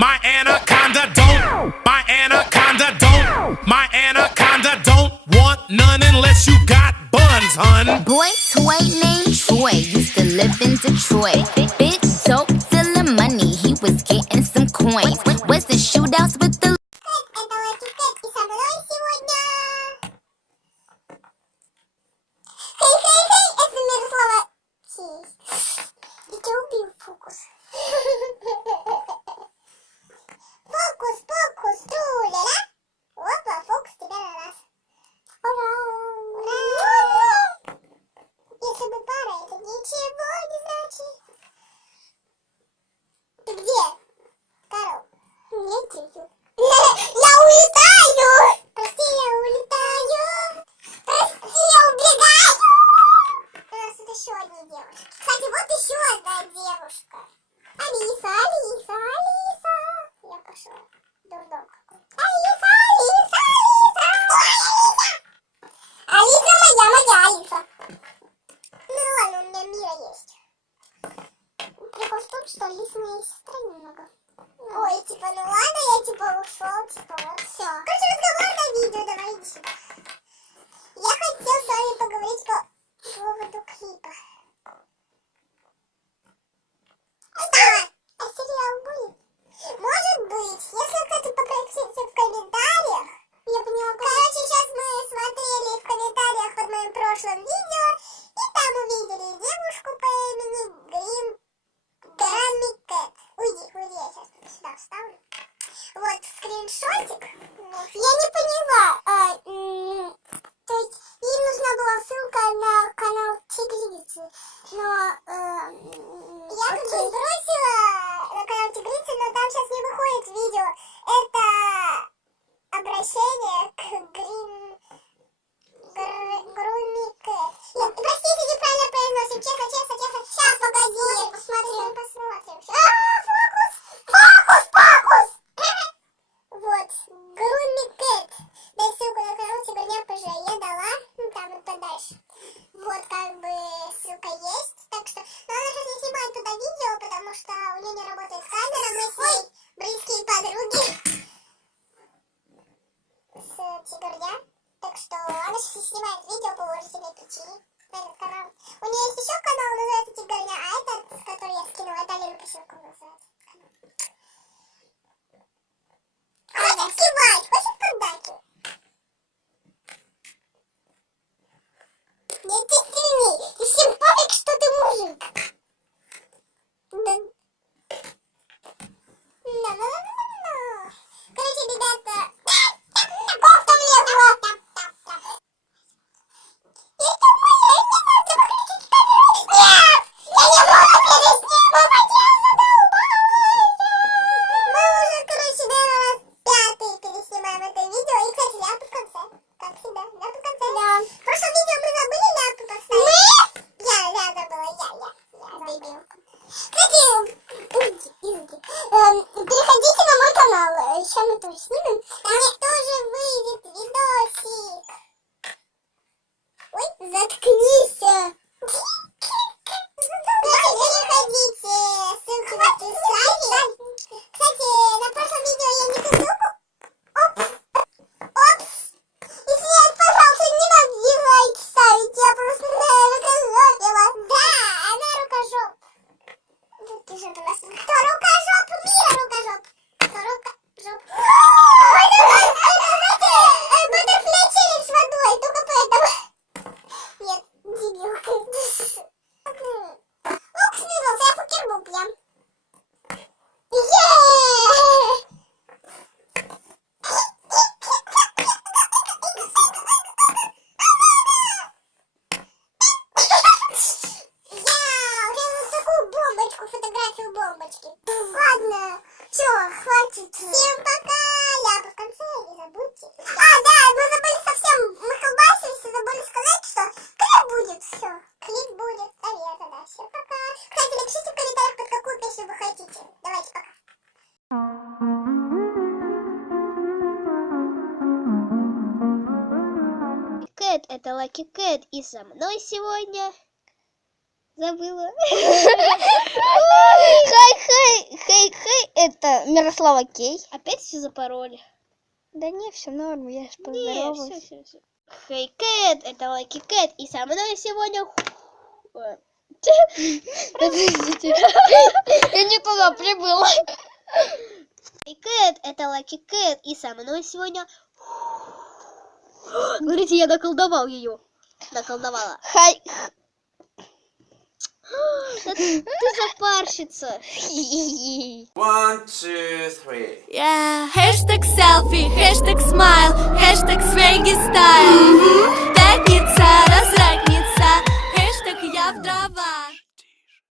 My anaconda don't want none unless you got buns, hun. Boy toy named Troy used to live in Detroit. Big dope stealing money, he was getting some coins. Was the shootouts with the... Фокус, труля-ля. Опа, фокус тебя на нас. Ура! Если бы пара, это ничего не значит. Ты где, Карл? Нет, я улетаю! Прости, я улетаю! Прости, я убегаю! У нас тут еще одни девушки. Кстати, вот еще одна девушка. Алиса. Я пошла. Дурдом какой. Алиса. Алиса моя Алиса. Ну ладно, у меня Мира есть. Прикол в том, что Алиса моей сестры немного. Ой, типа, ну ладно, я типа ушел, типа, вот все. Короче, разговорное видео, давай иди сюда. Я хотел с вами поговорить по поводу клипа. А сериал будет? Может быть, если кто-то попросится в комментариях. Я поняла. Короче, сейчас мы смотрели в комментариях под моим прошлым видео, и там увидели девушку по имени Грамми Кэт. Уйди, я сейчас сюда вставлю. Вот скриншотик. Я не поняла. То есть ей нужна была ссылка на канал Тигрицы, но я как бы сбросила на канал Тигрицы, но там сейчас не выходит видео. Это обращение к Груми Кэт. Простите, неправильно произносим. Честно. Сейчас, погоди, посмотрим. Фокус! Вот, Груми Кэт. Дай ссылку на канал Тигрня ПЖ. Я дала, ну там вот подальше. Вот как бы ссылка есть. Так что, но она сейчас не снимает туда видео, потому что у нее не работает камера. Мы с ней близкие подруги с Тигрня. Так что она сейчас не снимает видео по уважительной причине на этот канал. У нее есть еще канал, называется Тигрня, а этот, который я скинула, это Алина Посилкова называется. Хватит кивать, хватит поддакивать. Нет, ты сильней. И всем пофиг, что ты мужик. Да. Короче, ребята. Кофта влезла. Это моя, не надо выключить камеру. Нет, я не могу переснимать, я задолбалась. Мы уже, короче, наверное, пятый переснимаем это видео. И, кстати, ляпы в конце. Как всегда, ляпы в конце. Да. В прошлом видео мы забыли ляпы поставить. Я забыла, я дебилка. Кстати, переходите на мой канал. Сейчас мы тоже снимем. Там тоже выйдет видосик. Ой, заткнись. Переходите, ссылки в описании. Кстати, на прошлом видео я не ту ссылку. Опс. Извиняюсь, пожалуйста, не надо дизлайк ставить. Я просто рукожопила. Да, она рукожоп. Рукожоп у нас. Кто рукожоп? Мира рукожоп. Кто рукожоп? Ой, это, знаете, баттерфляй челлендж водой. Только поэтому. Нет, дебилка. Лук снизился, я покербу прям. Фотографию бомбочки. Ладно, все, хватит. Всем пока. Ляпы в конце, не забудьте. Да, мы забыли совсем, мы колбасились и забыли сказать, что клип будет. Все, клип будет. Наверное, да. Всем пока. Кстати, напишите в комментариях, под какую песню вы хотите. Давайте, пока. Кэт, это Лаки Кэт, и со мной сегодня Забыла. Хей, это Мирослава Кей. Опять все запороли? Да не, все норм, я ж поздоровалась. Все. Хей, Кэт, это Лайки Кэт, и со мной сегодня... Я не туда прибыла. Хей, Кэт, это Лайки Кэт, и со мной сегодня... Говорите, я наколдовал ее. Наколдовала. Хай... Ты запарщица. 1, 2, 3. Yeah, hashtag selfie, hashtag smile, hashtag swaggy style.